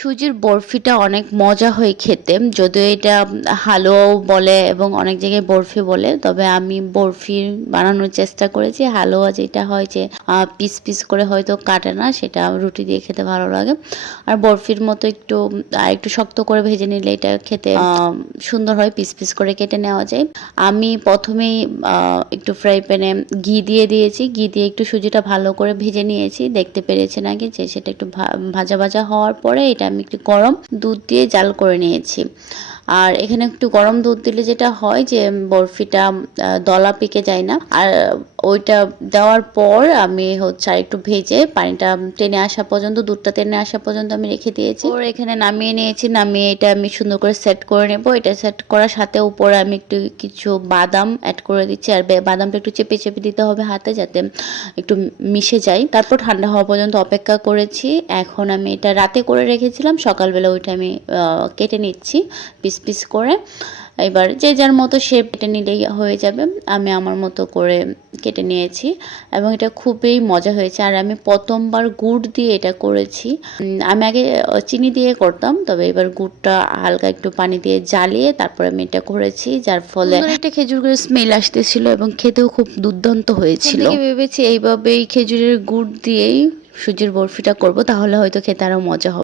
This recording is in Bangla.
সুজির বরফিটা অনেক মজা হয় খেতে, যদিও এটা হালুয়াও বলে এবং অনেক জায়গায় বরফি বলে, তবে আমি বরফি বানানোর চেষ্টা করেছি। হালুয়া যেটা হয় যে পিস পিস করে হয়তো কাটে না, সেটা রুটি দিয়ে খেতে ভালো লাগে। আর বরফির মতো একটু শক্ত করে ভেজে নিলে এটা খেতে সুন্দর হয়, পিস পিস করে কেটে নেওয়া যায়। আমি প্রথমেই একটু ফ্রাই প্যানে ঘি দিয়ে দিয়েছি, ঘি দিয়ে একটু সুজিটা ভালো করে ভেজে নিয়েছি। দেখতে পেরেছেন আগে যে সেটা একটু ভাজা ভাজা হওয়ার পরে এটা আমি একটু গরম দুধ দিয়ে জাল করে নিয়েছি। আর এখানে একটু গরম দুধ দিলে যেটা হয় যে বরফিটা দলা পেকে যায় না। আর ওইটা দেওয়ার পর আমি আর একটু ভেজে পানিটা টেনে আসা পর্যন্ত, দুধটা টেনে আসা পর্যন্ত আমি রেখে দিয়েছি। ওর এখানে নামিয়ে নিয়েছি, নামিয়ে এটা আমি সুন্দর করে সেট করে নেব। এটা সেট করার সাথে উপরে আমি কিছু বাদাম অ্যাড করে দিচ্ছি। আর বাদামটা একটু চেপে চেপে দিতে হবে হাতে, যাতে একটু মিশে যায়। তারপর ঠান্ডা হওয়া পর্যন্ত অপেক্ষা করেছি। এখন আমি এটা রাতে করে রেখেছিলাম, সকালবেলা ওইটা আমি কেটে নিচ্ছি পিস পিস করে। এবার যে যার মতো শেপ কেটে নিলেই হয়ে যাবে। আমি আমার মতো করে কেটে নিয়েছি এবং এটা খুবই মজা হয়েছে। আর আমি প্রথমবার গুড় দিয়ে এটা করেছি। আমি আগে চিনি দিয়ে করতাম, তবে এবার গুড়টা হালকা একটু পানি দিয়ে জ্বালিয়ে তারপর আমি এটা করেছি, যার ফলে একটা খেজুর গুড়ের স্মেল আসতেছিল এবং খেতেও খুব দুর্দান্ত হয়েছিল। ভেবেছি এইভাবেই খেজুরের গুড় দিয়েই সুজির বরফিটা করব, তাহলে হয়তো খেতে আরো মজা হবে।